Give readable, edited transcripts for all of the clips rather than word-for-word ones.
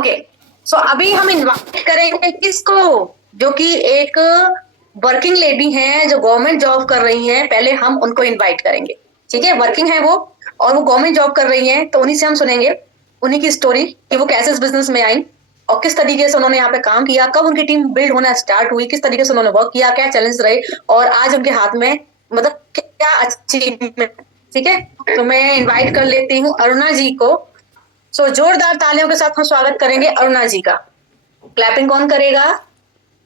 Okay. सो अभी हम invite करेंगे किसको, जो कि एक वर्किंग लेडी है जो गवर्नमेंट जॉब कर रही है। पहले हम उनको इनवाइट करेंगे, ठीक है। वर्किंग है वो और वो गवर्नमेंट जॉब कर रही है, तो उन्हीं से हम सुनेंगे उन्हीं की स्टोरी कि वो कैसे इस बिजनेस में आई और किस तरीके से उन्होंने यहाँ पे काम किया, कब उनकी टीम बिल्ड होना स्टार्ट हुई, किस तरीके से उन्होंने वर्क किया, क्या चैलेंज रहे और आज उनके हाथ में मतलब क्या अचीवमेंट। ठीक है, तो मैं इनवाइट कर लेती हूँ अरुणा जी को। सो जोरदार तालियों के साथ हम स्वागत करेंगे अरुणा जी का। क्लैपिंग कौन करेगा?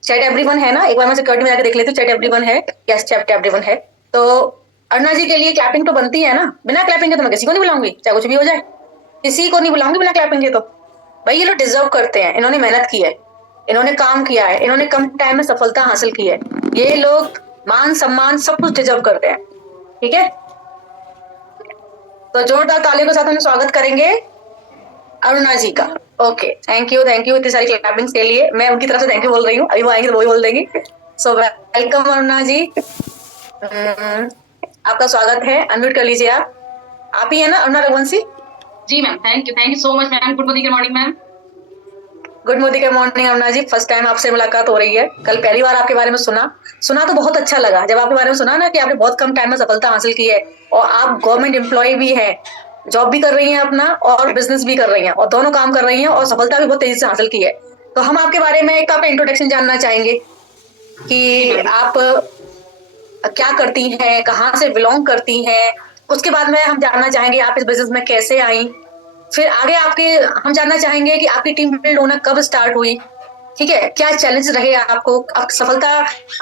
चैट एवरीवन है ना? एक बार मैं सिक्योरिटी में जाकर देख लेती हूँ, चैट एवरीवन है? यस, चैट एवरीवन है। तो अरुणा जी के लिए क्लैपिंग तो बनती है ना। बिना क्लैपिंग के तो मैं किसी को नहीं बुलाऊंगी, चाहे कुछ भी हो जाए, किसी को नहीं बुलाऊंगी बिना क्लैपिंग के। तो भाई ये लोग डिजर्व करते हैं, इन्होंने मेहनत की है, इन्होंने काम किया है, इन्होंने कम टाइम में सफलता हासिल की है। ये लोग मान सम्मान सब कुछ डिजर्व करते हैं, ठीक है। तो जोरदार तालियों के साथ हम स्वागत करेंगे अरुणा जी का। ओके, थैंक यू इतनी सारी क्लैपिंग्स के लिए। मैं उनकी तरफ से थैंक यू बोल रही हूँ, अभी वो आएंगे तो वही बोल देंगी। सो वेलकम अरुणा जी। आपका स्वागत है, अनम्यूट कर लीजिए। आप ही है ना अरुणा रघुवंशी? जी ma'am, thank you so much ma'am. Good morning ma'am. Good morning Aruna ji. First time आपसे मुलाकात हो रही है, कल पहली बार आपके बारे में सुना तो बहुत अच्छा लगा। जब आपके बारे में सुना ना कि आपने बहुत कम टाइम में सफलता हासिल की है और आप गवर्नमेंट एम्प्लॉय भी है, जॉब भी कर रही हैं अपना और बिजनेस भी कर रही हैं और दोनों काम कर रही हैं और सफलता भी बहुत तेजी से हासिल की है। तो हम आपके बारे में एक आपका इंट्रोडक्शन जानना चाहेंगे कि आप क्या करती हैं, कहाँ से बिलोंग करती हैं। उसके बाद में हम जानना चाहेंगे आप इस बिजनेस में कैसे आई। फिर आगे आपके हम जानना चाहेंगे कि आपकी टीम बिल्ड होना कब स्टार्ट हुई, ठीक है, क्या चैलेंज रहे आपको, आप सफलता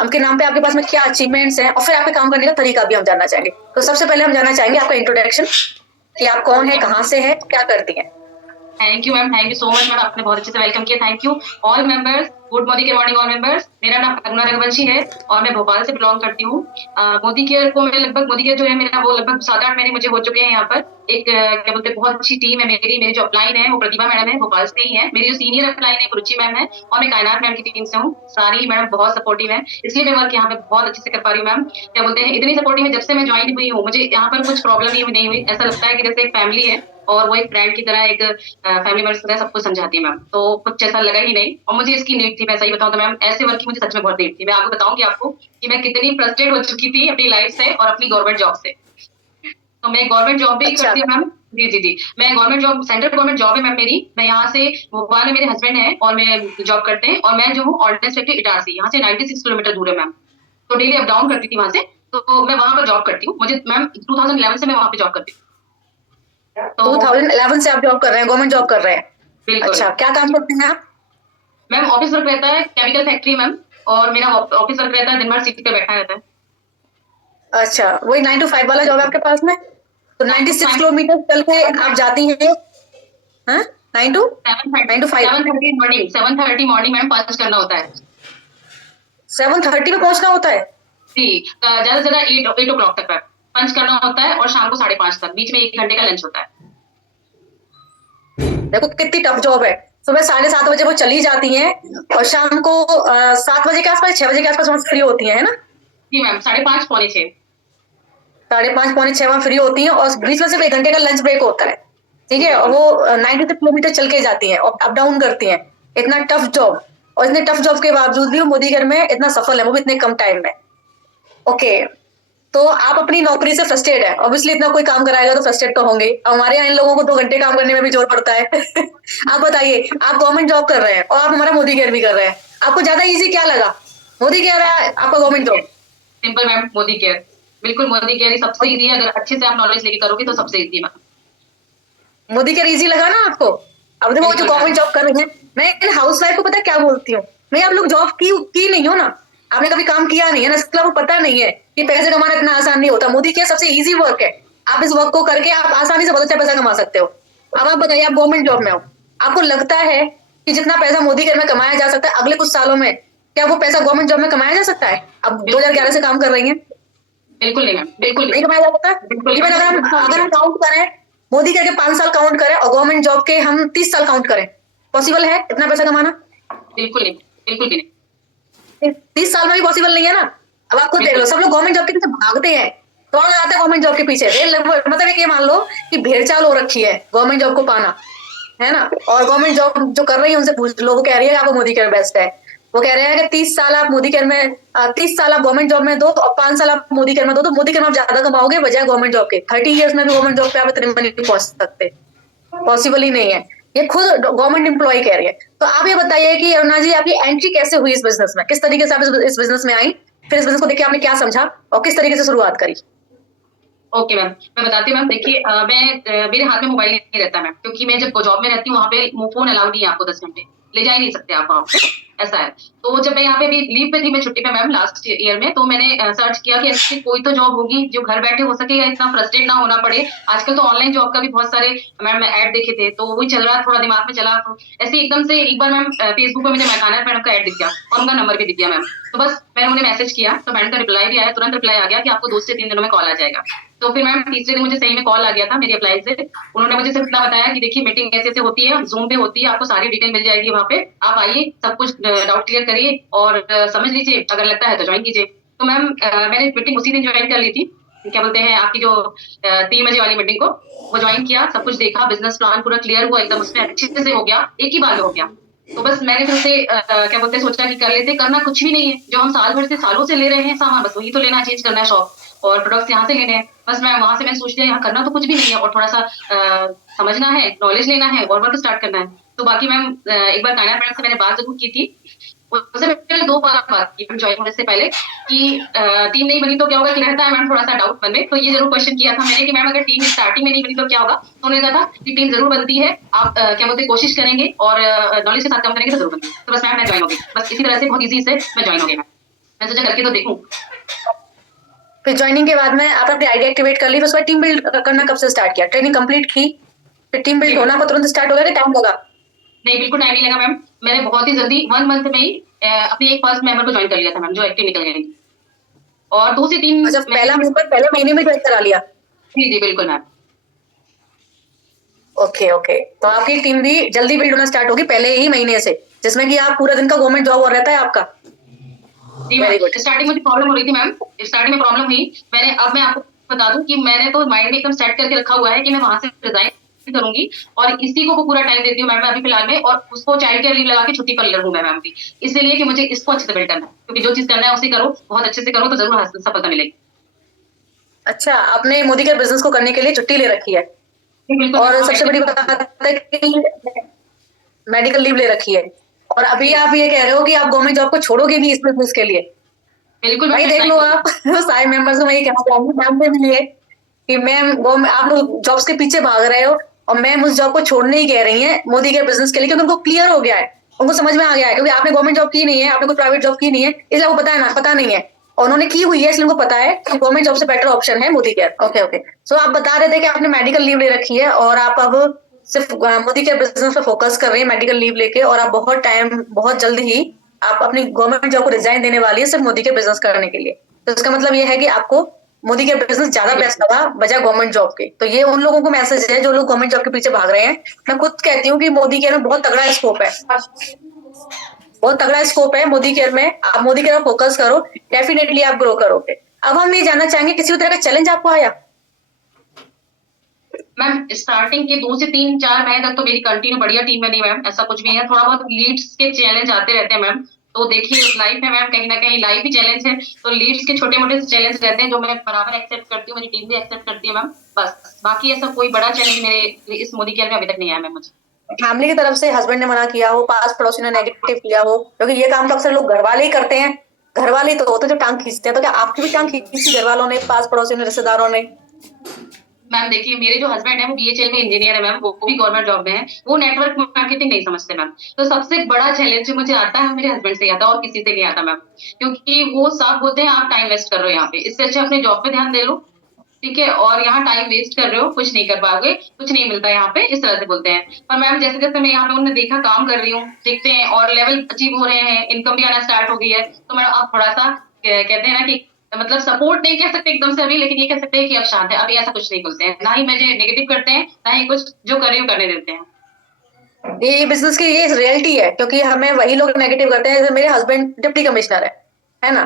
आपके नाम पे आपके पास में क्या अचीवमेंट्स हैं, और फिर आपके काम करने का तरीका भी हम जानना चाहेंगे। तो सबसे पहले हम जानना चाहेंगे आपका इंट्रोडक्शन कि आप कौन है, कहाँ से है, क्या करती हैं। Thank you ma'am, thank you so much ma'am. आपने बहुत अच्छे से वेलकम किया, thank you all members. Good morning all members. मेरा नाम अरुणा रघुवंशी है और मैं भोपाल से बिलोंग करती हूँ। मोदी केयर को मैं लगभग मोदी केयर जो है मेरा वो लगभग 7-8 महीने मुझे हो चुके हैं यहाँ पर। एक क्या बोलते हैं, बहुत अच्छी टीम है मेरी जो अपलाइन है वो प्रतिभा मैडम है, भोपाल से ही है। मेरी जो सीनियर अपलाइन है रुचि मैम है और मैं कायनात मैम की टीम से हूँ। सारी मैडम बहुत सपोर्टिव है, इसलिए मैं वर्क यहाँ पे बहुत अच्छे से कर पा रही हूँ मैम। क्या बोलते हैं, इतनी सपोर्टिव है, जब से मैं ज्वाइन हुई हूँ मुझे यहाँ पर कुछ प्रॉब्लम ही नहीं हुई। ऐसा लगता है कि जैसे एक फैमिली है और वो एक फ्रेंड की तरह, एक फैमिली मेंबर्स की तरह सब कुछ समझाती है मैम। तो कुछ ऐसा लगा ही नहीं और मुझे इसकी नीड थी। मैं सही बताऊं तो मैम ऐसे वर्क की मुझे सच में बहुत नीड थी। मैं आपको बताऊंगी आपको कि मैं कितनी फ्रस्ट्रेट हो चुकी थी अपनी लाइफ से और अपनी गवर्नमेंट जॉब से। तो मैं गवर्नमेंट जॉब भी अच्छा, करती हूँ मैम। जी जी जी, मैं government job, central government job है मैम मेरी। मैं यहाँ से भोपाल में मेरे हस्बैंड है और मैं जॉब करते हैं और मैं जो हूँ ऑर्डिनेंस फैक्ट्री इटारसी, यहाँ से 96 किलोमीटर दूर है मैम। तो डेली अप डाउन करती थी वहां से। तो मैं वहां पर जॉब करती हूँ। मुझे मैम 2011 से मैं वहां पे जॉब करती हूँ। तो 2011 से आप जॉब कर रहे हैं, गवर्नमेंट जॉब कर रहे हैं? बिल्कुल अच्छा, क्या काम करते हैं आप? मैम, ऑफिस वर्क रहता है, केमिकल फैक्ट्री मैम। और मेरा ऑफिस वर्क रहता है, दिन भर सीट पे बैठा रहता है। अच्छा, वही 9 to 5 वाला जॉब है आपके पास में? तो 9 to 96 5, किलोमीटर चल के आप जाती हैं? हाँ, 9 टू 5? 7:30 मॉर्निंग, 7:30 मॉर्निंग मैम पंच करना होता है। 7:30 में पहुंचना होता है? जी, ज्यादा से ज्यादा 8 o'clock तक पंच करना होता है और शाम को 5:30 तक, बीच में 1 घंटे का लंच होता है। देखो कितनी टफ जॉब है। सुबह 7:30 बजे वो चली जाती हैं और शाम को 7 बजे के आसपास, 6 बजे के आसपास वहां फ्री होती है ना? जी मैम, 5:30 पौने 6। 5:30 पौने 6 वहां फ्री होती हैं और बीच में सिर्फ 1 घंटे का लंच ब्रेक होता है, ठीक है। और वो 96 किलोमीटर चल के जाती हैं और अप डाउन करती हैं। इतना टफ जॉब, और इतने टफ जॉब के बावजूद भी वो मोदी घर में इतना सफल है, वो भी इतने कम टाइम में। ओके, तो आप अपनी नौकरी से फ्रस्ट्रेट है, ऑब्वियसली इतना कोई काम कराएगा तो फ्रस्ट्रेट तो होंगे। हमारे यहाँ इन लोगों को 2 घंटे काम करने में भी जोर पड़ता है। आप बताइए, आप गवर्नमेंट जॉब कर रहे हैं और आप हमारा मोदी केयर भी कर रहे हैं, आपको ज्यादा इजी क्या लगा, मोदी केयर है आपका government job? Simple ma'am, Modi care. बिल्कुल मोदी केयर ही सबसे इजी है, अगर अच्छे से आप नॉलेज लेके करोगे तो सबसे इजी है मैम। मोदी केयर इजी लगा ना आपको? अब देखो वो जो बिल्कुल मैम। गवर्नमेंट जॉब कर रही है, मैं इन हाउस वाइफ को पता है क्या बोलती हूँ, मैं आप लोग जॉब की नहीं हो ना, आपने कभी काम किया नहीं है ना, इसलिए आपको पता नहीं है कि पैसे कमाना इतना आसान नहीं होता। मोदी केयर सबसे इजी वर्क है, आप इस वर्क को करके आप आसानी से बहुत अच्छा पैसा कमा सकते हो। अब आप बताइए, आप गवर्नमेंट जॉब में हो, आपको लगता है कि जितना पैसा मोदी केयर में कमाया जा सकता है अगले कुछ सालों में, क्या वो पैसा गवर्नमेंट जॉब में कमाया जा सकता है? अब 2011 से काम कर रही है, बिल्कुल नहीं मैम, बिल्कुल नहीं कमाया जा सकता। बिल्कुल इवन अगर हम काउंट करें, मोदी करके 5 साल काउंट करें और गवर्नमेंट जॉब के हम 30 साल काउंट करें, पॉसिबल है इतना पैसा कमाना? बिल्कुल नहीं, बिल्कुल भी नहीं। 30 साल में भी पॉसिबल नहीं है ना। अब आप खुद देख लो, सब लोग गवर्नमेंट जॉब के पीछे भागते हैं, कौन लगाते हैं गवर्नमेंट जॉब के पीछे? मतलब एक ये मान लो कि भेड़ चाल हो रखी है गवर्नमेंट जॉब को पाना, है ना। और गवर्नमेंट जॉब जो कर रही है उनसे पूछ लो, वो कह रही है आपको मोदी केयर बेस्ट है। वो कह रहे हैं कि 30 साल आप मोदी केयर में 30 साल आप गवर्नमेंट जॉब में दो और 5 साल आप मोदी केयर में दो, तो मोदी केयर में आप ज्यादा कमाओगे बजाय गवर्नमेंट जॉब के। 30 ईयर्स में भी गवर्नमेंट जॉब पे आप इतने मनी नहीं पहुंच सकते, पॉसिबल ही नहीं है। ये खुद गवर्नमेंट एम्प्लॉय कह रही है। तो आप ये बताइए कि अरुणा जी, आपकी एंट्री कैसे हुई इस बिजनेस में, किस तरीके से आप इस बिजनेस में आई, फिर इस बिजनेस को देखिए आपने क्या समझा और किस तरीके से शुरुआत करी। ओके मैम, मैं बताती हूँ मैम। देखिए मेरे हाथ में मोबाइल नहीं रहता मैम, क्योंकि मैं जब जॉब में रहती हूँ वहाँ पे फोन अलाउड नहीं है, आपको 10 घंटे ले जा ही नहीं सकते आप वहाँ पे, ऐसा है। तो जब मैं यहाँ पे भी लीव पे थी, मैं छुट्टी पे मैम लास्ट ईयर में, तो मैंने सर्च किया कि ऐसी कोई तो जॉब होगी जो घर बैठे हो सके या इतना फ्रस्ट्रेट ना होना पड़े। आजकल तो ऑनलाइन जॉब का भी बहुत सारे मैम ऐड देखे थे, तो वही चल रहा, थोड़ा दिमाग में चला, तो ऐसे एकदम से एक बार मैम फेसबुक पे मुझे मैकाना मैडम का ऐड दिख गया और उनका नंबर भी दिख गया मैम। तो बस मैंने उन्हें मैसेज किया, तो मैडम का रिप्लाई भी आया, तुरंत रिप्लाई आ गया कि आपको 2 से 3 दिनों में कॉल आ जाएगा। तो फिर मैम तीसरे दिन मुझे सही में कॉल आ गया था मेरी अप्लाई से। उन्होंने मुझे सिर्फ इतना बताया कि देखिए मीटिंग ऐसे ऐसे होती है, जूम पे होती है, आपको सारी डिटेल मिल जाएगी वहाँ पे, आप आइए, सब कुछ डाउट क्लियर करिए और समझ लीजिए, अगर लगता है तो ज्वाइन कीजिए। तो मैम मैंने मीटिंग उसी दिन ज्वाइन कर ली थी, क्या बोलते हैं आपकी जो 3 बजे वाली मीटिंग को, वो ज्वाइन किया, सब कुछ देखा, बिजनेस प्लान पूरा क्लियर हुआ एकदम, उसमें अच्छे से हो गया, एक ही बार में हो गया। तो बस मैंने फिर उसे क्या बोलते हैं सोचा कि कर लेते, करना कुछ भी नहीं है, जो हम साल भर से सालों से ले रहे हैं सामान, बस वही तो लेना, चेंज करना है शॉप और प्रोडक्ट्स यहाँ से लेने हैं। बस मैं वहां से मैंने सोच लिया यहाँ करना तो कुछ भी नहीं है, और थोड़ा सा समझना है, नॉलेज लेना है और वर्क स्टार्ट करना है। तो बाकी मैम एक बार कायनात मैडम से मैंने बात जरूर की थी, उससे मैंने 2 बार बात की ज्वाइन होने से पहले कि टीम नहीं बनी तो क्या होगा, कि रहता है मैम थोड़ा सा डाउट मन में, तो ये जरूर क्वेश्चन किया था मैंने कि मैम अगर टीम स्टार्टिंग में नहीं बनी तो क्या होगा। तो उन्होंने कहा था कि टीम जरूर बनती है, आप क्या बोलते हैं कोशिश करेंगे और नॉलेज के साथ काम करेंगे तो जरूर बनती है। तो बस मैम मैं ज्वाइन हो गई, बस इसी तरह से बहुत ईजी से मैं ज्वाइन हो गई। मैं सोचा करके तो देखूं। फिर ज्वाइनिंग के बाद में आपने अपनी आईडी एक्टिवेट कर ली, फिर उसके बाद टीम बिल्ड करना कब से स्टार्ट किया, ट्रेनिंग कंप्लीट की, फिर टीम बिल्ड होना को तुरंत स्टार्ट हो गया कि टाइम लगा। नहीं, बिल्कुल टाइम नहीं लगा मैम, मैंने बहुत ही जल्दी 1 मंथ में ही अपनी एक फर्स्ट मेंबर को ज्वाइन कर लिया था मैम, जो एक्टिव निकल गई, और 2 से 3 अच्छा, पहला मेंबर पहले महीने में ज्वाइन करा लिया। जी जी बिल्कुल मैम। ओके ओके, तो आपकी टीम भी जल्दी बिल्ड होना स्टार्ट होगी पहले ही महीने से, जिसमें कि आप पूरा दिन का गवर्नमेंट जॉब और रहता है आपका। जी मैम, स्टार्टिंग में प्रॉब्लम हो रही थी मैम, स्टार्टिंग में प्रॉब्लम हुई। अब मैं आपको बता दूं कि मैंने तो माइंड में एकदम सेट करके रखा हुआ है कि मैं वहां से रिजाइन करूंगी और इसी को पूरा टाइम देती हूँ मैम मैं अभी फिलहाल में, और उसको चाइल्ड केयर लीव लगा के छुट्टी पर लूँ मैं मैम अभी, इसलिए कि मुझे इसको अच्छे से बिल्ड करना है, क्योंकि जो चीज करना है उसे करो, बहुत अच्छे से करो तो जरूर सफलता मिलेगी। अच्छा, आपने मोदी के बिजनेस को करने के लिए छुट्टी ले रखी है, और सबसे बड़ी बात है कि मेडिकल लीव ले रखी है, और अभी आप ये कह रहे हो कि आप गवर्नमेंट जॉब को छोड़ोगे भी इस बिजनेस के लिए। बिल्कुल भाई देख लो आप सारे मेंबर्स को मैं ये कहना चाहूंगी, मैम ने भी लिए कि मैम आप लोग जॉब्स के पीछे भाग रहे हो और मैम उस जॉब को छोड़ने ही कह रही हैं मोदी के बिजनेस के लिए, क्योंकि उनको क्लियर हो गया है, उनको समझ में आ गया है, क्योंकि आपने गवर्नमेंट जॉब की नहीं है, आपने कोई प्राइवेट जॉब की नहीं है, इसलिए आपको पता है ना, पता नहीं है, और उन्होंने की हुई है इसलिए उनको पता है कि गवर्नमेंट जॉब से बेटर ऑप्शन है मोदी केयर। ओके ओके, सो आप बता रहे थे कि आपने मेडिकल लीव ले रखी है और आप अब सिर्फ मोदी केयर बिजनेस पे फोकस कर रही है मेडिकल लीव लेके, और आप बहुत जल्द ही आप अपनी गवर्नमेंट जॉब को रिजाइन देने वाली है सिर्फ मोदी के बिजनेस करने के लिए। तो इसका मतलब ये है कि आपको मोदी के बिजनेस ज्यादा बेस्ट लगा बजाय गवर्नमेंट जॉब के। तो ये उन लोगों को मैसेज है जो लोग गवर्नमेंट जॉब के पीछे भाग रहे हैं। मैं खुद कहती हूँ कि मोदी केयर में बहुत तगड़ा स्कोप है, बहुत तगड़ा स्कोप है मोदी केयर में, आप मोदी केयर में फोकस करो, डेफिनेटली आप ग्रो करोगे। अब हम ये जानना चाहेंगे किसी भी तरह का चैलेंज आपको आया। मैम स्टार्टिंग के 2 से 3 4 महीने तक तो मेरी कंटिन्यू बढ़िया टीम बनी मैम, ऐसा कुछ भी है, थोड़ा बहुत लीड्स के चैलेंज आते रहते हैं मैम, तो देखिए लाइफ है मैम, कहीं ना कहीं लाइफ ही चैलेंज है, तो लीड्स के छोटे मोटे चैलेंज रहते हैं जो मैं बराबर एक्सेप्ट करती हूँ, मेरी टीम भी एक्सेप्ट करती है मैम, बस बाकी ऐसा कोई बड़ा चैलेंज मेरे इस मोदी केयर में अभी तक नहीं आया मैम मुझे। फैमिली की तरफ से हस्बैंड ने मना किया हो, पास पड़ोसी ने नेगेटिव किया हो, क्योंकि ये काम तो अक्सर लोग घर वाले ही करते हैं, घर वाले तो होते जो टांग खींचते हैं, तो क्या आपकी भी टांग खींची घर वालों ने, पास पड़ोसियों ने, रिश्तेदारों ने? मैम देखिए मेरे जो हस्बैंड है वो बीएचएल में इंजीनियर है मैम, वो भी गवर्नमेंट जॉब में है, वो नेटवर्क मार्केटिंग नहीं समझते मैम, तो सबसे बड़ा चैलेंज जो मुझे आता है मेरे हस्बैंड से आता है और किसी से नहीं आता मैम, क्योंकि वो साफ बोलते हैं आप टाइम वेस्ट कर रहे हो यहाँ पे, इससे अच्छा अपने जॉब पे ध्यान दे लो, ठीक है, और यहाँ टाइम वेस्ट कर रहे हो, कुछ नहीं कर पाओगे, कुछ नहीं मिलता यहाँ पे, इस तरह से बोलते हैं। पर मैम जैसे जैसे मैं यहाँ पे उन्हें देखा काम कर रही हूँ, देखते हैं और लेवल अचीव हो रहे हैं, इनकम भी आना स्टार्ट हो गई है, तो मैडम आप थोड़ा सा कहते हैं ना कि मतलब सपोर्ट नहीं कह सकते एकदम से अभी, लेकिन ये कह सकते हैं कि अब शांत है, अभी ऐसा कुछ नहीं बोलते हैं, ना ही मुझे नेगेटिव करते हैं, ना ही कुछ जो कर रही हूँ करने देते हैं। ये बिजनेस की ये रियलिटी है, क्योंकि हमें वही लोग नेगेटिव करते हैं। जैसे मेरे हस्बैंड डिप्टी कमिश्नर है ना,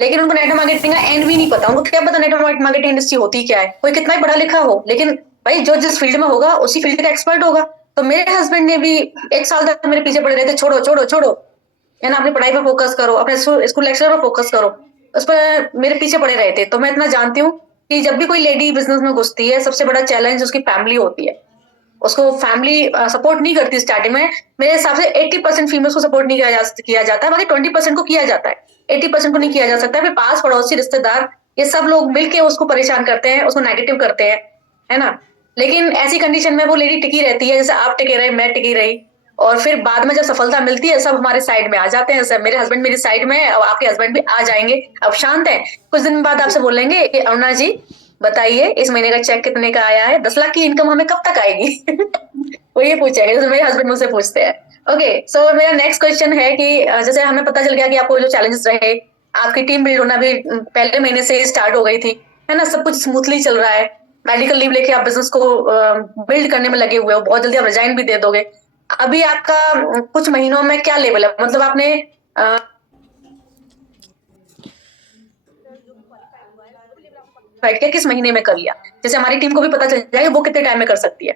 लेकिन उनको नेटवर्क मार्केटिंग का एंड भी नहीं पता, उनको क्या पता नेटवर्क मार्केटिंग इंडस्ट्री होती क्या है, कोई कितना ही पढ़ा लिखा हो, लेकिन भाई जो जिस फील्ड में होगा उसी फील्ड का एक्सपर्ट होगा, तो मेरे हस्बैंड ने भी 1 साल तक मेरे पीछे पड़े रहते, छोड़ो छोड़ो छोड़ो, है ना, अपनी पढ़ाई पर फोकस करो, अपने स्कूल लेक्चर पर फोकस करो, उस पर मेरे पीछे पड़े रहे थे। तो मैं इतना जानती हूँ कि जब भी कोई लेडी बिजनेस में घुसती है, सबसे बड़ा चैलेंज उसकी फैमिली होती है। उसको फैमिली सपोर्ट नहीं करती स्टार्टिंग में। मेरे हिसाब से 80% फीमेल्स को सपोर्ट नहीं किया जाता है, बाकी 20% को किया जाता है, 80% को नहीं किया जा सकता। फिर पास पड़ोसी रिश्तेदार ये सब लोग मिलके उसको परेशान करते हैं, उसको नेगेटिव करते हैं, है ना। लेकिन ऐसी कंडीशन में वो लेडी टिकी रहती है, जैसे आप टिके रहे, मैं टिकी रही, और फिर बाद में जब सफलता मिलती है सब हमारे साइड में आ जाते हैं। सब मेरे हस्बैंड मेरी साइड में है और आपके हस्बैंड भी आ जाएंगे, अब शांत है। कुछ दिन बाद आपसे बोलेंगे कि अरुणा जी बताइए इस महीने का चेक कितने का आया है, 10 लाख की इनकम हमें कब तक आएगी। वो ये पूछेंगे, जैसे मेरे हस्बैंड मुझसे पूछते हैं। ओके, सो मेरा नेक्स्ट क्वेश्चन है कि जैसे हमें पता चल गया कि आपको जो चैलेंजेस रहे, आपकी टीम बिल्ड होना भी पहले महीने से स्टार्ट हो गई थी, है ना, सब कुछ स्मूथली चल रहा है, मेडिकल लीव लेके आप बिजनेस को बिल्ड करने में लगे हुए हो, बहुत जल्दी आप रिजाइन भी दे दोगे। अभी आपका कुछ महीनों में क्या लेवल है, मतलब आपने किस महीने में कर लिया, जैसे हमारी टीम को भी पता चल जाएगा वो कितने टाइम में कर सकती है।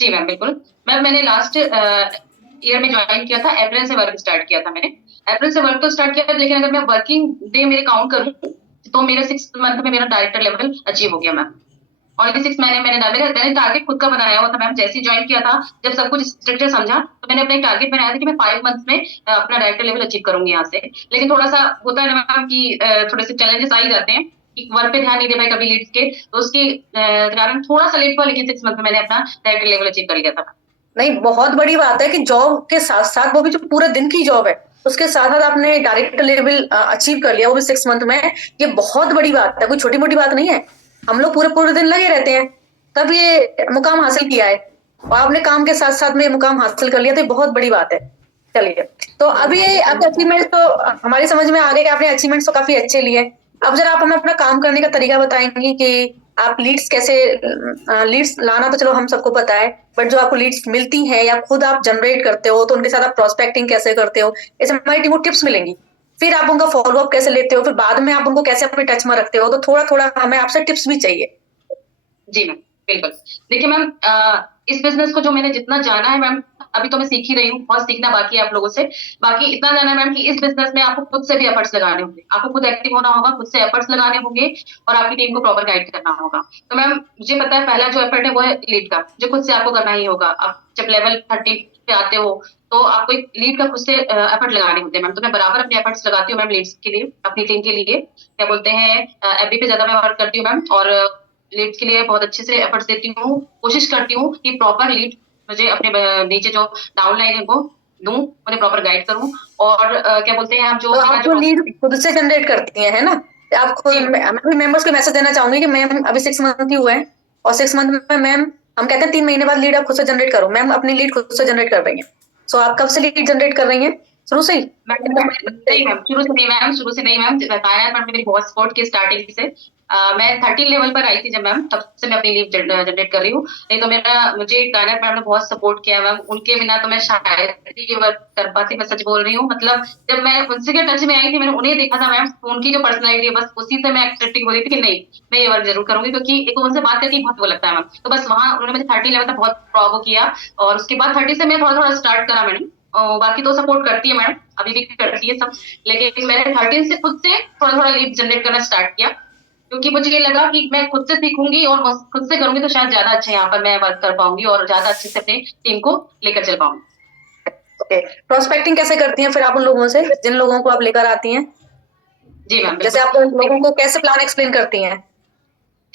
जी मैम बिल्कुल। मैम मैंने लास्ट ईयर में ज्वाइन किया था, अप्रैल से वर्क स्टार्ट किया था मैंने। अप्रैल से वर्क तो स्टार्ट किया था, लेकिन अगर मैं वर्किंग डे मेरे काउंट करूँ तो मेरा 6 मंथ में मेरा डायरेक्टर लेवल अचीव हो गया मैम। ऑलरेडी 6 महीने मैंने टारगेट खुद का बनाया हुआ था मैम। जैसे ही ज्वाइन किया था, जब सब कुछ स्ट्रक्चर समझा, तो मैंने अपना एक टारगेट बनाया था कि मैं 5 मंथ्स में अपना डायरेक्टर लेवल अचीव करूंगी यहाँ से। लेकिन थोड़ा सा होता है ना मैम कि थोड़े से चैलेंजेस आ ही जाते हैं कि वर्क पे ध्यान नहीं दे पाए कभी लीड्स के, तो उसके कारण थोड़ा सा लेट हुआ, लेकिन 6 मंथ में मैंने अपना डायरेक्टर लेवल अचीव कर लिया था। नहीं, बहुत बड़ी बात है कि जॉब के साथ साथ, वो भी जो पूरा दिन की जॉब है उसके साथ साथ आपने डायरेक्टर लेवल अचीव कर लिया, वो भी 6 मंथ में। ये बहुत बड़ी बात है, कोई छोटी मोटी बात नहीं है। हम लोग पूरे पूरे दिन लगे रहते हैं, तब ये मुकाम हासिल किया है, और आपने काम के साथ साथ में ये मुकाम हासिल कर लिया, तो ये बहुत बड़ी बात है। चलिए, तो अभी आपके अचीवमेंट तो हमारी समझ में आ गए कि आपने अचीवमेंट तो काफी अच्छे लिए। अब जरा आप हमें अपना काम करने का तरीका बताएंगी कि आप लीड्स कैसे, लीड्स लाना तो चलो हम सबको पता है, बट जो आपको लीड्स मिलती है या खुद आप जनरेट करते हो, तो उनके साथ आप प्रोस्पेक्टिंग कैसे करते हो, इसे हमारी टीम को टिप्स मिलेंगी। फिर आप उनका फॉलोअप कैसे लेते हो, फिर बाद में आप उनको कैसे अपने टच में रखते हो, तो थोड़ा थोड़ा हमें आपसे टिप्स भी चाहिए। जी मैम बिल्कुल। देखिए मैम, इस बिजनेस को जो मैंने जितना जाना है मैम, अभी तो मैं सीख ही रही हूँ, बहुत सीखना बाकी है आप लोगों से। बाकी इतना जाना है मैम कि इस बिजनेस में आपको खुद से भी एफर्ट्स लगाने होंगे, आपको खुद एक्टिव होना होगा, खुद से एफर्ट्स लगाने होंगे, और आपकी टीम को प्रॉपर गाइड करना होगा। तो मैम मुझे पता है पहला जो एफर्ट है वो है लीड का, जो खुद से आपको करना ही होगा। आप जब लेवल 30 पे आते हो तो आपको एक लीड का खुद से एफर्ट लगाने होते हैं मैम। तो मैं बराबर अपने एफर्ट्स लगाती हूँ मैम लीड्स के लिए, अपनी टीम के लिए। क्या बोलते हैं, एफबी पे ज्यादा मैं वर्क करती हूँ मैम, और लीड्स के लिए बहुत अच्छे से एफर्ट्स देती हूँ। कोशिश करती हूँ कि प्रॉपर लीड मुझे अपने नीचे जो डाउनलाइन है वो दूं, उन्हें प्रॉपर गाइड करूं। और क्या बोलते हैं, आप जो तो मेरा आप जो तो लीड खुद से जनरेट करती हैं, है ना। आप खुद, जी मैं अपने मेंबर्स को मैसेज देना चाहूंगी कि मैम अभी 6 मंथ ही हुए हैं, और 6 मंथ में मैम हम कहते हैं 3 महीने बाद लीड आप खुद से जनरेट करो। मैम अपनी लीड खुद से जनरेट कर रही हैं। सो आप कब से लीड जनरेट कर रही हैं, शुरू से ही? नहीं मैम, शुरू से नहीं मैम, शुरू से नहीं मैम। कायनात मैम ने मेरी बहुत सपोर्ट की स्टार्टिंग से। मैं 13 लेवल पर आई थी जब मैम, तब से मैं अपनी लीव जनरेट कर रही हूँ। नहीं तो मुझे कायनात मैम ने बहुत सपोर्ट किया मैम, उनके बिना तो मैं शायद ही ये वर्क कर पाती। मैं सच बोल रही हूँ। मतलब जब मैं उनसे के टच में आई थी, मैंने उन्हें देखा था मैम, तो उनकी जो पर्सनैलिटी है बस उसी से मैं एक्सेप्टिंग हो रही थी कि नहीं, मैं ये वर्क जरूर करूंगी, क्योंकि एक उनसे बात करके बहुत वो लगता है मैम। तो बस वहाँ उन्होंने मुझे 13 लेवल तक बहुत प्रोवो किया, और उसके बाद 30 से मैं थोड़ा थोड़ा स्टार्ट करा मैडम। बाकी तो सपोर्ट करती है मैडम, अभी भी करती है सब। लेकिन मैंने 13 से खुद से थोड़ा थोड़ा लीड जनरेट करना स्टार्ट किया, क्योंकि मुझे ये लगा कि मैं खुद से सीखूंगी और खुद से करूंगी तो शायद ज्यादा अच्छा यहाँ पर मैं वर्क कर पाऊंगी, और ज्यादा अच्छे से अपनी टीम को लेकर चल पाऊंगी। ओके, प्रोस्पेक्टिंग कैसे करती हैं फिर आप उन लोगों से जिन लोगों को आप लेकर आती हैं? जी मैम जैसे बिल्कुल। आप उन लोगों को कैसे प्लान एक्सप्लेन करती हैं?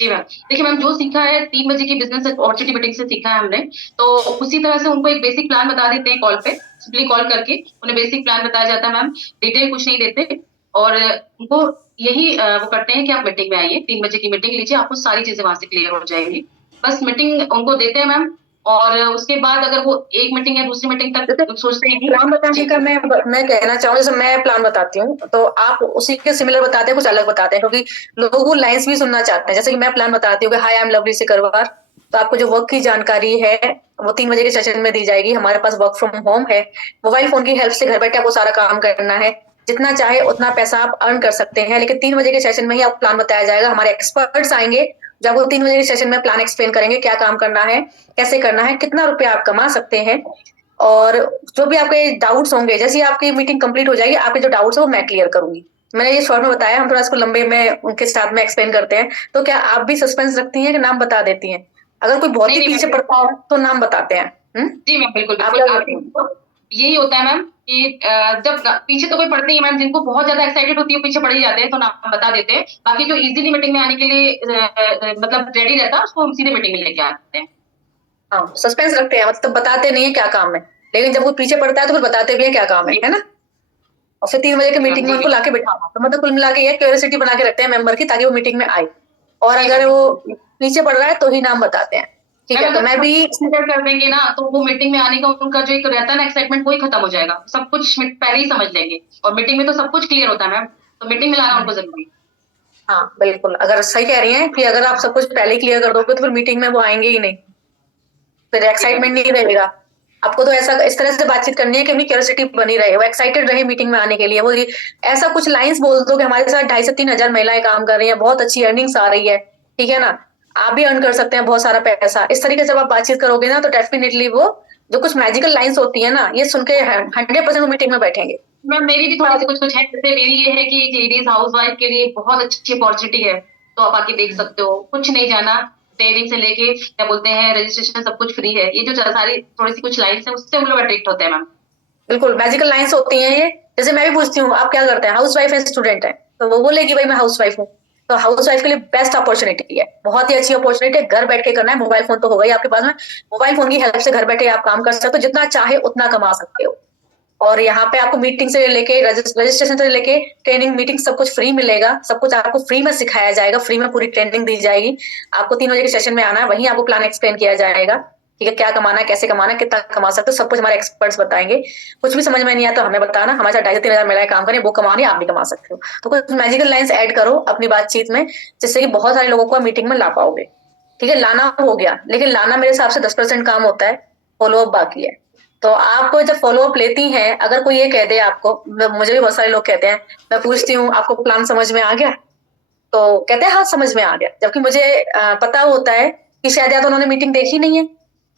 जी मैम, देखिए मैम, जो सीखा है 3 बजे की बिजनेस अपॉर्चुनिटी मीटिंग से सीखा है हमने, तो उसी तरह से उनको एक बेसिक प्लान बता देते हैं कॉल पे, सिंपली कॉल करके उन्हें बेसिक प्लान बताया जाता है मैम। डिटेल कुछ नहीं देते, और उनको यही वो करते हैं कि आप मीटिंग में आइए, 3 बजे की मीटिंग लीजिए, आपको सारी चीजें वहां से क्लियर हो जाएंगी। बस मीटिंग उनको देते हैं मैम, और उसके बाद अगर वो एक मीटिंग या दूसरी मीटिंग जैसे तक सोचते हैं प्लान कि बताने जी का मैं कहना चाहूँ, जैसे मैं प्लान बताती हूँ तो आप उसी के सिमिलर बताते हैं, कुछ अलग बताते हैं, क्योंकि लोग वो लाइंस भी सुनना चाहते हैं। जैसे कि मैं प्लान बताती हूँ कि हाय आई एम लवली सिकरवार, तो आपको जो वर्क की जानकारी है वो 3 बजे के सेशन में दी जाएगी। हमारे पास वर्क फ्रॉम होम है, मोबाइल फोन की हेल्प से घर बैठे आपको सारा काम करना है, जितना चाहे उतना पैसा आप अर्न कर सकते हैं, लेकिन 3 बजे के सेशन में ही आपको प्लान बताया जाएगा। हमारे एक्सपर्ट्स आएंगे, जो आपको 3 बजे के सेशन में प्लान एक्सप्लेन करेंगे, क्या काम करना है, कैसे करना है, कितना रुपया आप कमा सकते हैं, और जो भी आपके डाउट्स होंगे, जैसे ही आपकी मीटिंग कंप्लीट हो जाएगी, आपके जो डाउट्स है वो मैं क्लियर करूंगी। मैंने ये शॉर्ट में बताया, हम थोड़ा इसको लंबे में उनके साथ में एक्सप्लेन करते हैं। तो क्या आप भी सस्पेंस रखती हैं कि नाम बता देती हैं? अगर कोई बहुत नहीं ही नहीं पीछे मैम, पड़ता है तो नाम बताते हैं। जी मैम, बिल्कुल आप बिल्कुल। क्या आप करती हैं? यही होता है मैम कि जब पीछे तो कोई पढ़ते ही है मैम, जिनको बहुत ज्यादा एक्साइटेड होती है वो पीछे पड़ ही जाते हैं, तो नाम बता देते हैं। बाकी जो इजीली मीटिंग में आने के लिए मतलब रेडी रहता है, उसको हम सीधे मीटिंग में लेके आते हैं। हाँ, सस्पेंस रखते हैं, मतलब बताते नहीं है क्या काम है, लेकिन जब वो पीछे पड़ता है तो फिर बताते भी है क्या काम है ना। और फिर 3 बजे की जी मैम, मीटिंग में जी उनको लाके बिठाना, तो मतलब कुल मिला के ये क्यूरियोसिटी बना के रखते हैं मेंबर की, ताकि वो मीटिंग में आए। और जी अगर मैम। वो पीछे पड़ रहा है तो ही नाम बताते हैं। ठीक मैम है, तो अगर मैं सब भी क्लियर कर देंगे ना, तो वो मीटिंग में आने का उनका जो एक रहता है ना एक्साइटमेंट, वही खत्म हो जाएगा। सब कुछ पहले ही समझ लेंगे, और मीटिंग में तो सब कुछ क्लियर होता है मैम, तो मीटिंग में लाना उनको जरूरी है। हाँ बिल्कुल, अगर सही कह रही हैं कि अगर आप सब कुछ पहले ही क्लियर कर दोगे तो फिर मीटिंग में वो आएंगे ही नहीं, फिर जी मैम। एक्साइटमेंट नहीं रहेगा। आपको तो ऐसा इस तरह से बातचीत करनी है कि अपनी क्यूरियोसिटी बनी रहे, वो एक्साइटेड रहे मीटिंग में आने के लिए। वो ऐसा कुछ लाइंस बोल दो कि हमारे साथ 2,500 से 3,000 महिलाएं काम कर रही हैं, बहुत अच्छी अर्निंग्स आ रही है, ठीक है ना, आप भी अर्न कर सकते हैं बहुत सारा पैसा। इस तरीके से जब आप बातचीत करोगे ना, तो डेफिनेटली वो जो कुछ मैजिकल लाइंस होती है ना, ये सुन के 100% मीटिंग में बैठेंगे। मैम मेरी भी थोड़ी सी कुछ कुछ है, जैसे मेरी ये है कि एक लेडीज हाउस वाइफ के लिए बहुत अच्छी अपॉर्चुनिटी है, तो आप आके देख सकते हो। कुछ नहीं जाना, ट्रेनिंग से लेके क्या बोलते हैं रजिस्ट्रेशन, सब कुछ फ्री है। ये जो सारी थोड़ी सी कुछ लाइन्स है, उससे हम लोग अट्रैक्ट होते हैं मैम। बिल्कुल मैजिकल लाइंस होती हैं ये। जैसे मैं भी पूछती हूँ आप क्या करते हैं, हाउस वाइफ है, स्टूडेंट है, तो वो बोलेगी भाई मैं हाउस वाइफ हूँ। तो हाउस वाइफ के लिए बेस्ट अपॉर्चुनिटी है, बहुत ही अच्छी अपॉर्चुनिटी है, घर बैठ के करना है। मोबाइल फोन तो होगा ही आपके पास में, मोबाइल फोन की हेल्प से घर बैठे आप काम कर सकते हो, जितना चाहे उतना कमा सकते हो। और यहाँ पे आपको मीटिंग से लेके रजिस्ट्रेशन से लेके ट्रेनिंग मीटिंग सब कुछ फ्री मिलेगा, सब कुछ आपको फ्री में सिखाया जाएगा, फ्री में पूरी ट्रेनिंग दी जाएगी। आपको 3 बजे के सेशन में आना है, वहीं आपको प्लान एक्सप्लेन किया जाएगा, ठीक है, क्या कमाना है, कैसे कमाना है, कितना कमा सकते हो, सब कुछ हमारे एक्सपर्ट्स बताएंगे। कुछ भी समझ में नहीं आता तो हमें बताना, हमारे साथ 2,500 से 3,000 महिलाएं काम करें, वो कमा रही है, आप भी कमा सकते हो। तो कुछ मैजिकल लाइंस ऐड करो अपनी बातचीत में, जिससे कि बहुत सारे लोगों को मीटिंग में ला पाओगे। ठीक है, लाना हो गया, लेकिन लाना मेरे हिसाब से 10% काम होता है, फॉलोअप बाकी है। तो आप जब फॉलोअप लेती हैं, अगर कोई ये कह दे आपको, मुझे भी बहुत सारे लोग कहते हैं, मैं पूछती हूँ आपको प्लान समझ में आ गया, तो कहते हैं हाँ समझ में आ गया, जबकि मुझे पता होता है कि शायद या तो उन्होंने मीटिंग देखी नहीं है,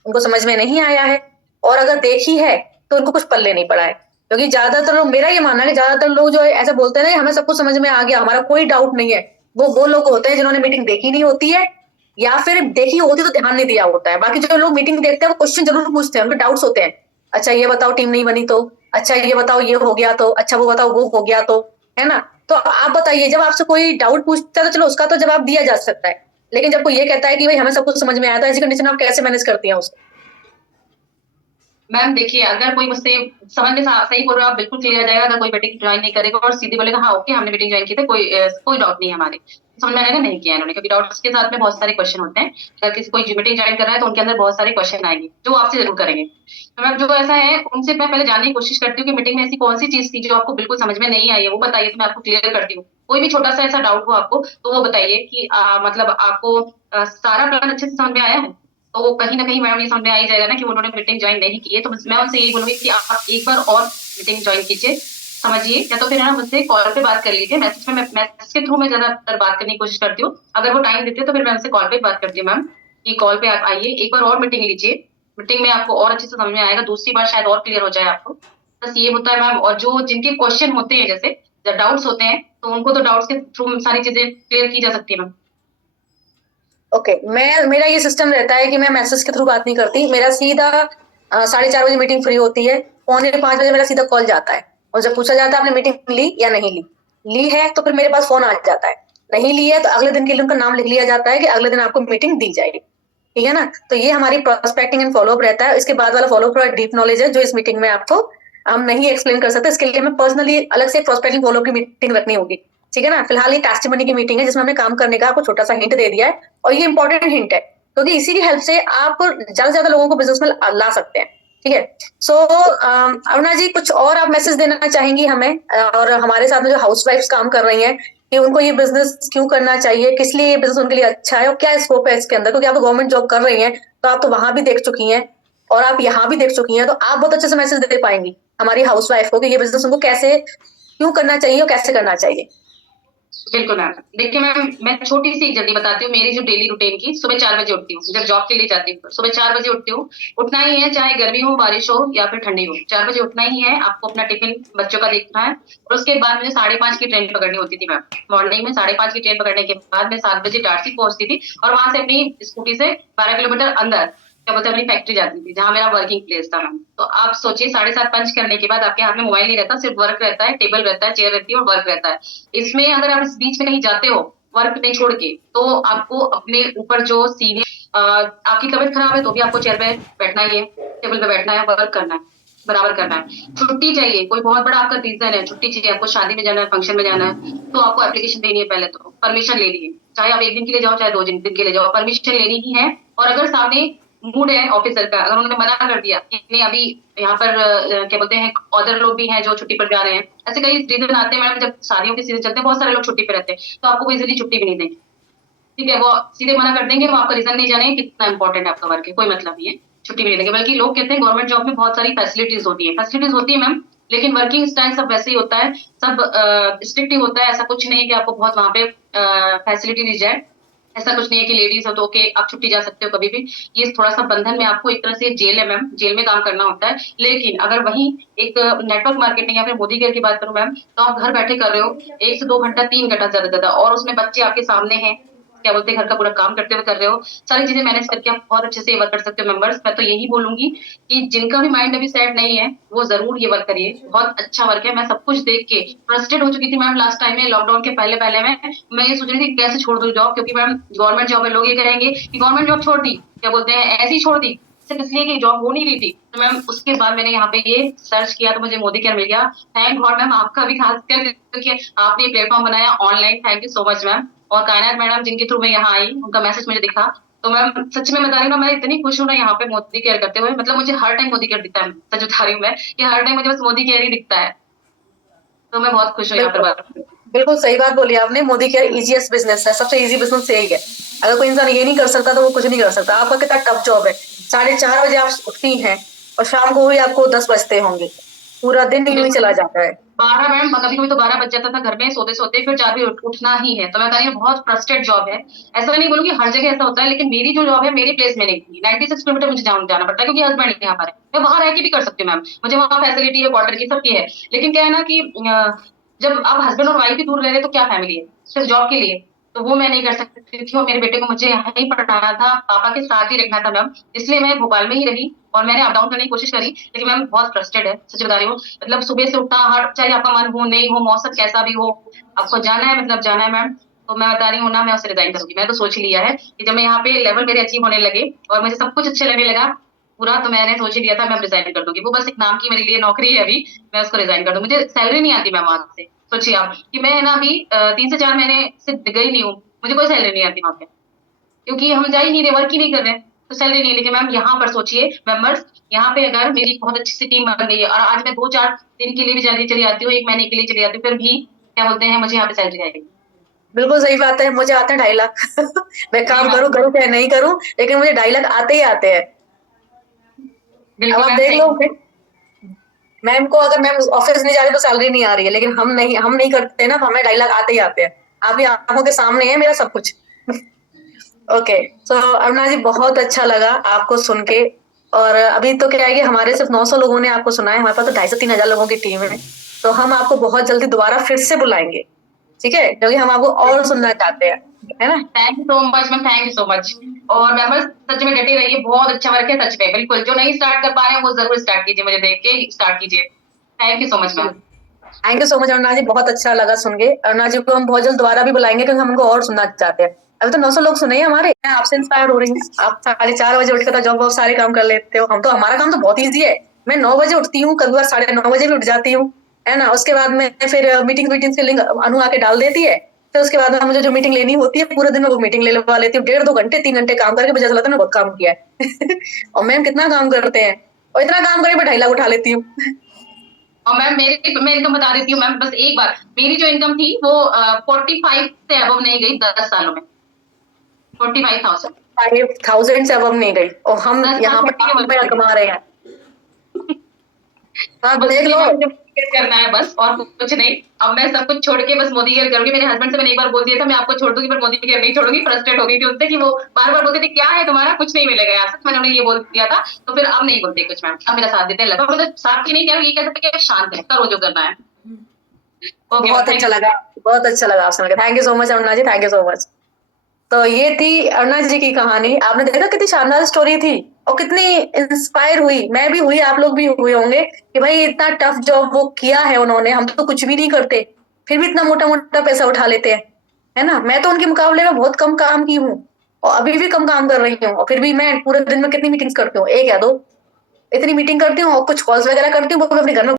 उनको समझ में नहीं आया है, और अगर देखी है तो उनको कुछ पल्ले नहीं पड़ा है। क्योंकि ज्यादातर लोग, मेरा ये मानना है कि ज्यादातर लोग जो है ऐसे बोलते हैं ना हमें सब कुछ समझ में आ गया, हमारा कोई डाउट नहीं है, वो लोग होते हैं जिन्होंने मीटिंग देखी नहीं होती है, या फिर देखी होती तो ध्यान नहीं दिया होता है। बाकी जो लोग मीटिंग देखते हैं वो क्वेश्चन जरूर पूछते हैं, उनके डाउट्स होते हैं, अच्छा ये बताओ टीम नहीं बनी तो, अच्छा ये बताओ ये हो गया तो, अच्छा वो बताओ वो हो गया तो, है ना। तो आप बताइए, जब आपसे कोई डाउट पूछता है तो चलो उसका तो जवाब दिया जा सकता है, लेकिन जब कोई ये कहता है कि भाई हमें सब कुछ समझ में आया, तो ऐसी कंडीशन आप कैसे मैनेज करती हैं उसको? मैम देखिए, अगर कोई मुझसे समझ में सही बोल रहा है, आप बिल्कुल क्लियर आ जाएगा। अगर कोई मीटिंग ज्वाइन नहीं करेगा और सीधे बोलेगा हाँ ओके हमने मीटिंग ज्वाइन की थी, कोई डाउट नहीं है हमारे, समझ में आएगा नहीं किया इन्होंने। क्योंकि डाउट्स के साथ में बहुत सारे क्वेश्चन होते हैं। अगर किसी कोई मीटिंग ज्वाइन कर रहा है तो उनके अंदर बहुत सारे क्वेश्चन आएंगे, जो आपसे जरूर करेंगे। तो मैम जो ऐसा है, उनसे मैं पहले जानने की कोशिश करती हूँ कि मीटिंग में ऐसी कौन सी चीज थी जो आपको बिल्कुल समझ में नहीं आई है, वो बताइए, तो मैं आपको क्लियर करती हूँ। कोई भी छोटा सा ऐसा डाउट हो आपको, तो वो बताइए कि मतलब आपको सारा प्लान अच्छे से समझ में आया है। तो वो कहीं ना कहीं मैडम ये समझ में आ ही जाएगा ना कि उन्होंने मीटिंग ज्वाइन नहीं की है। तो मैं उनसे यही बोलूंगी कि आप एक बार और मीटिंग ज्वाइन कीजिए, समझिए, या तो फिर है ना मुझसे कॉल पे बात कर लीजिए। मैसेज के थ्रू मैं ज्यादातर बात करने की कोशिश करती हूँ। अगर वो टाइम देते हैं तो फिर मैं उनसे कॉल पे बात करती हूँ मैम, कि कॉल पे आप आइए, एक बार और मीटिंग लीजिए। मीटिंग में आपको और अच्छे से समझ में आएगा, दूसरी बार शायद और क्लियर हो जाए आपको। बस ये होता है मैम। और जो जिनके क्वेश्चन होते हैं, जैसे डाउट्स होते हैं, तो उनको तो डाउट्स के थ्रू सारी चीजें क्लियर की जा सकती है मैम। ओके, मेरा ये सिस्टम रहता है कि मैं मैसेज के थ्रू बात नहीं करती, मेरा सीधा 4:30 बजे मीटिंग फ्री होती है, 4:45 बजे मेरा सीधा कॉल जाता है, और जब पूछा जाता है आपने मीटिंग ली या नहीं ली, ली है तो फिर मेरे पास फोन आ जाता है, नहीं ली है तो अगले दिन के लिए उनका नाम लिख लिया जाता है कि अगले दिन आपको मीटिंग दी जाएगी। ठीक है ना, तो ये हमारी प्रोस्पेक्टिंग एंड फॉलोअप रहता है। इसके बाद वाला फॉलोअप थोड़ा डीप नॉलेज है, जो इस मीटिंग में आपको हम नहीं एक्सप्लेन कर सकते, इसके लिए हमें पर्सनली अलग से प्रोस्पेक्टिंग फॉलोअप की मीटिंग रखनी होगी। ठीक है ना, फिलहाल ये टेस्टिमनी की मीटिंग है, जिसमें हमने काम करने का आपको छोटा सा हिंट दे दिया है, और ये इंपॉर्टेंट हिंट है क्योंकि इसी की हेल्प से आप ज्यादा से ज्यादा लोगों को बिजनेस में ला सकते हैं। ठीक है, सो अरुणा जी, कुछ और आप मैसेज देना चाहेंगी हमें, और हमारे साथ में जो हाउस वाइफ्स काम कर रही हैं, कि उनको ये बिजनेस क्यों करना चाहिए, किस लिए ये बिजनेस उनके लिए अच्छा है, और क्या स्कोप है इसके अंदर? क्योंकि आप तो गवर्नमेंट जॉब कर रही हैं, तो आप तो वहां भी देख चुकी हैं और आप यहाँ भी देख चुकी हैं, तो आप बहुत अच्छे से मैसेज दे पाएंगी हमारी हाउस वाइफ को कि ये बिजनेस उनको कैसे, क्यों करना चाहिए और कैसे करना चाहिए। बिल्कुल मैम। देखिए मैम, मैं छोटी सी एक जल्दी बताती हूँ मेरी जो डेली रूटीन की। सुबह 4 बजे उठती हूँ, जब जॉब के लिए जाती हूँ। सुबह 4 बजे उठती हूँ। उठना ही है, चाहे गर्मी हो, बारिश हो या फिर ठंडी हो, 4 बजे उठना ही है। आपको अपना टिफिन बच्चों का देखना है। और उसके बाद मुझे 5:30 की ट्रेन पकड़नी होती थी मैम। मॉर्निंग में 5:30 की ट्रेन पकड़ने के बाद मैं 7 बजे इटारसी पहुंचती थी, और वहां से अपनी स्कूटी से 12 किलोमीटर अंदर क्या बोलते हैं अपनी फैक्ट्री जाती थी, जहाँ मेरा वर्किंग प्लेस था मैम। तो आप सोचिए, 7:30 पंच करने के बाद आपके हाथ में मोबाइल नहीं रहता, सिर्फ वर्क रहता है, टेबल रहता है, चेयर रहती है और वर्क रहता है। इसमें अगर आप इस बीच में कहीं जाते हो वर्क नहीं छोड़ के, तो आपको अपने ऊपर जो सीनियर, आपकी तबीयत खराब है तो भी आपको चेयर पे बैठना ही है, टेबल पे बैठना है, वर्क करना है, बराबर करना है। छुट्टी चाहिए, कोई बहुत बड़ा आपका रीजन है, छुट्टी चाहिए आपको, शादी में जाना है, फंक्शन में जाना है, तो आपको एप्लीकेशन देनी है, पहले तो परमिशन लेनी है। चाहे आप एक दिन के लिए जाओ, चाहे 2 दिन के लिए जाओ, परमिशन लेनी ही है। और अगर सामने मूड है ऑफिसर का, अगर उन्होंने मना कर दिया कि नहीं अभी यहाँ पर क्या बोलते हैं, अदर लोग भी हैं जो छुट्टी पर जा रहे हैं, ऐसे कई रीजन आते हैं मैडम। जब शादियों के सीजन चलते हैं बहुत सारे लोग छुट्टी पे रहते हैं, तो आपको इजीली छुट्टी भी नहीं देंगे। ठीक है, वो सीधे मना कर देंगे, वो आपका रीजन नहीं जानेंगे कितना इंपॉर्टेंट आपका वर्क है, कोई मतलब नहीं है, छुट्टी भी नहीं देंगे। बल्कि लोग कहते हैं गवर्नमेंट जॉब में बहुत सारी फैसिलिटीज होती है मैम, लेकिन वर्किंग स्टाइल सब वैसे ही होता है, सब स्ट्रिक्ट ही होता है। ऐसा कुछ नहीं है कि आपको बहुत वहां पे फैसिलिटी दी जाए। ऐसा कुछ नहीं है कि लेडीज हो तो ओके आप छुट्टी जा सकते हो कभी भी। ये थोड़ा सा बंधन में आपको एक तरह से जेल है मैम, जेल में काम करना होता है। लेकिन अगर वही एक नेटवर्क मार्केटिंग या फिर मोदी केयर की बात करूं मैम, तो आप घर बैठे कर रहे हो, 1 से 2 घंटा, 3 घंटा ज्यादा ज्यादा, और उसमें बच्चे आपके सामने हैं, क्या बोलते हैं, घर का पूरा काम करते हुए कर रहे हो, सारी चीजें मैनेज करके आप बहुत अच्छे से वर्क कर सकते हो मेंबर्स। मैं तो यही बोलूंगी कि जिनका भी माइंड अभी सेट नहीं है वो जरूर ये वर्क करिए, बहुत अच्छा वर्क है। मैं सब कुछ देख के फ्रस्ट्रेट हो चुकी थी मैम लास्ट टाइम में, लॉकडाउन के पहले पहले में। मैं ये सोच रही थी कि कैसे छोड़ दूं जॉब, क्योंकि मैम गवर्नमेंट जॉब है, लोग ये कहेंगे कि गवर्नमेंट जॉब छोड़ दी, क्या बोलते हैं, ऐसी ही छोड़ दी सिर्फ इसलिए कि जॉब हो नहीं रही थी। तो मैम उसके बाद मैंने यहाँ पे ये सर्च किया तो मुझे मोदी केयर मिल गया। थैंक गॉड मैम, आपका भी खास कर, क्योंकि आपने ये प्लेटफॉर्म बनाया online, thank you so much ma'am. और कायनात मैडम जिनके थ्रू मैं यहाँ आई, उनका मैसेज मुझे दिखा, तो मैम सच में बता रही हूँ ना, मैं इतनी खुश हूँ ना यहाँ पे मोदी केयर करते हुए। मतलब मुझे हर टाइम मोदी केयर दिखता है, सच बता रही हूँ मैं, कि हर टाइम मुझे बस मोदी केयर ही दिखता है। तो मैं बहुत खुश हूँ यहाँ पर बिल्कुल, बात। बिल्कुल सही बात बोली आपने। मोदी केयर इजीएस्ट बिजनेस है, सबसे इजी बिजनेस यही है। अगर कोई इंसान ये नहीं कर सकता तो वो कुछ नहीं कर सकता। आपका कितना टफ जॉब है, 4:30 बजे आप उठती हैं और शाम को ही आपको 10 बजते होंगे, पूरा दिन यूं ही चला बिल्कुल। जाता है। 12 मैम, कभी कभी तो 12 बज जाता था घर में सोते सोते, फिर 4 बजे उठना ही है। तो मैं बता रही हूँ बहुत फ्रस्ट्रेट जॉब है। ऐसा नहीं बोलूंगी हर जगह ऐसा होता है, लेकिन मेरी जो जॉब है मेरी प्लेस में नहीं थी, 96 किलोमीटर मुझे जाना पड़ता है, क्योंकि हस्बैंड यहाँ पर है। मैं वहां रह के भी कर सकती हूँ मैम, मुझे वहां फैसिलिटी है, क्वार्टर की सबकी है। लेकिन क्या है ना कि जब आप हस्बैंड और वाइफ भी दूर रह रहे तो क्या फैमिली है, सिर्फ जॉब के लिए, तो वो मैं नहीं कर सकती थी। और मेरे बेटे को मुझे यहाँ ही पढ़ाना था, पापा के साथ ही रखना था मैम, इसलिए मैं भोपाल में ही रही और मैंने अप डाउन करने की कोशिश करी। लेकिन मैम बहुत फ्रस्ट्रेड है, सच बता रही हूँ। मतलब सुबह से उठना, हर चाहे आपका मन हो नहीं हो, मौसम कैसा भी हो, आपको जाना है, मतलब जाना है मैम। तो मैं बता रही हूँ ना, मैं उसे रिजाइन करूंगी। मैं तो सोच ही लिया है कि जब मैं यहाँ पे लेवल मेरे अचीव होने लगे और मुझे सब कुछ अच्छा लगने लगा पूरा, तो मैंने सोच ही लिया था मैं रिजाइन कर दूंगी। वो बस एक नाम की मेरे लिए नौकरी है अभी, मैं उसको रिजाइन कर दूँ। मुझे सैलरी नहीं आती मैम वहां से। सोचिए आप कि मैं है ना अभी 3 से 4 महीने से गई नहीं हूँ, मुझे कोई सैलरी नहीं आती वहां पे, क्योंकि हम जा ही नहीं रहे, वर्क ही नहीं कर रहे हैं, तो सैलरी नहीं है। लेकिन मैम यहाँ पर सोचिए मेंबर्स, यहाँ पे अगर मेरी बहुत अच्छी सी टीम बन गई है और आज मैं 2-4 दिन के लिए भी जल्दी चली आती हूँ, 1 महीने के लिए चली आती हूँ, फिर भी क्या बोलते हैं मुझे यहाँ पे सैलरी आएगी। बिल्कुल सही बात है, मुझे आते हैं 2.5 लाख। मैं जी काम करूँ मैम। करूँ चाहे नहीं करूँ, लेकिन मुझे 2.5 लाख आते ही आते हैं। अब बिल्कुल आप मैम, देख लो, सही। मैम को अगर मैम ऑफिस नहीं जा रही तो सैलरी नहीं आ रही है, लेकिन हम नहीं करते ना, तो हमें 2.5 लाख आते ही आते हैं। आपकी आंखों के सामने है मेरा सब कुछ। ओके, सो अरुणा जी, बहुत अच्छा लगा आपको सुन के। और अभी तो क्या है कि हमारे सिर्फ 900 लोगों ने आपको सुना है, हमारे पास तो 2,500 से 3,000 लोगों की टीम है। तो हम आपको बहुत जल्दी दोबारा फिर से बुलाएंगे, ठीक है, क्योंकि हम आपको और सुनना चाहते हैं, है ना। Thank you so much ma'am, thank you so much. और मेंबर्स सच में डटे रहिए, बहुत अच्छा वर्क है सच में, बिल्कुल। जो नहीं स्टार्ट कर पा रहे हैं वो जरूर स्टार्ट कीजिए, मुझे देख के स्टार्ट कीजिए। Thank you so much ma'am. Thank you so much Aruna ji, बहुत अच्छा लगा सुन के। अरुणा जी को हम बहुत जल्द दोबारा भी बुलाएंगे, क्योंकि हम उनको और सुनना चाहते हैं। अभी तो 900 लोग सुने हैं हमारे, मैं आपसे इंस्पायर हो रही हूँ। आप 4:30 बजे उठ के तो जॉब बहुत सारे काम कर लेते हो, हम तो, हमारा काम तो बहुत ईजी है। मैं 9 बजे उठती हूँ, कभी बार 9:30 बजे भी उठ जाती हूँ, है ना। उसके बाद में फिर मीटिंग की लिंक अनु आके डाल देती है। फिर उसके बाद में मुझे जो मीटिंग लेनी होती है, पूरे दिन में वो मीटिंग ले लगा लेती हूँ, 1.5-2 घंटे 3 घंटे काम करके मुझे ऐसा लगता है ना बहुत काम किया है। और मैम कितना काम करते हैं, और इतना काम करके मैं 2.5 लाख उठा लेती हूँ। और मैम मेरी मैं इनकम बता देती हूँ मैम, बस एक बार। मेरी जो इनकम थी वो 45 से अबव नहीं गई 10 सालों में, 45,000। 5,000 से अब हम नहीं गई, और हम 10 साल यहाँ पे 40 के 8 रुपया वर्क। कमा रहे हैं। आप बस देख ये लो। है, मुझे मोटिवेट करना है बस, और कुछ नहीं। अब मैं सब कुछ छोड़ के बस मोदी केयर करूंगी। मेरे हस्बैंड से मैंने एक बार बोल दिया था मैं आपको छोड़ दूंगी, पर मोदी केयर नहीं छोड़ूंगी। फ्रस्ट्रेट हो गई थी उनसे कि वो बार बार बोलते थे क्या है तुम्हारा, कुछ नहीं मिलेगा यहाँ से। मैंने उन्हें ये बोल दिया था, तो फिर अब नहीं बोलते कुछ मैम, अब मेरा साथ देते हैं। लगभग मतलब साथ ही नहीं कह रहा, ये कह सकते कि शांत है, करो जो करना है। ओके मैम, बहुत थैंक अच्छा यू। लगा, बहुत अच्छा लगा आपसे मिलकर। Thank you so much Aruna ji, thank you so much. तो ये थी अरुणा जी की कहानी। आपने देखा कितनी शानदार स्टोरी थी और कितनी इंस्पायर हुई, मैं भी हुई, आप लोग भी हुए होंगे कि भाई इतना टफ जॉब वो किया है उन्होंने, हम तो कुछ भी नहीं करते फिर भी इतना मोटा मोटा पैसा उठा लेते हैं, है ना। मैं तो उनके मुकाबले में बहुत कम काम की हूँ और अभी भी कम काम कर रही हूँ, और फिर भी मैं पूरे दिन में कितनी मीटिंग्स करती हूँ, एक या दो, इतनी मीटिंग करती हूँ और कुछ कॉल्स वगैरह करती हूँ, वो भी अपने घर में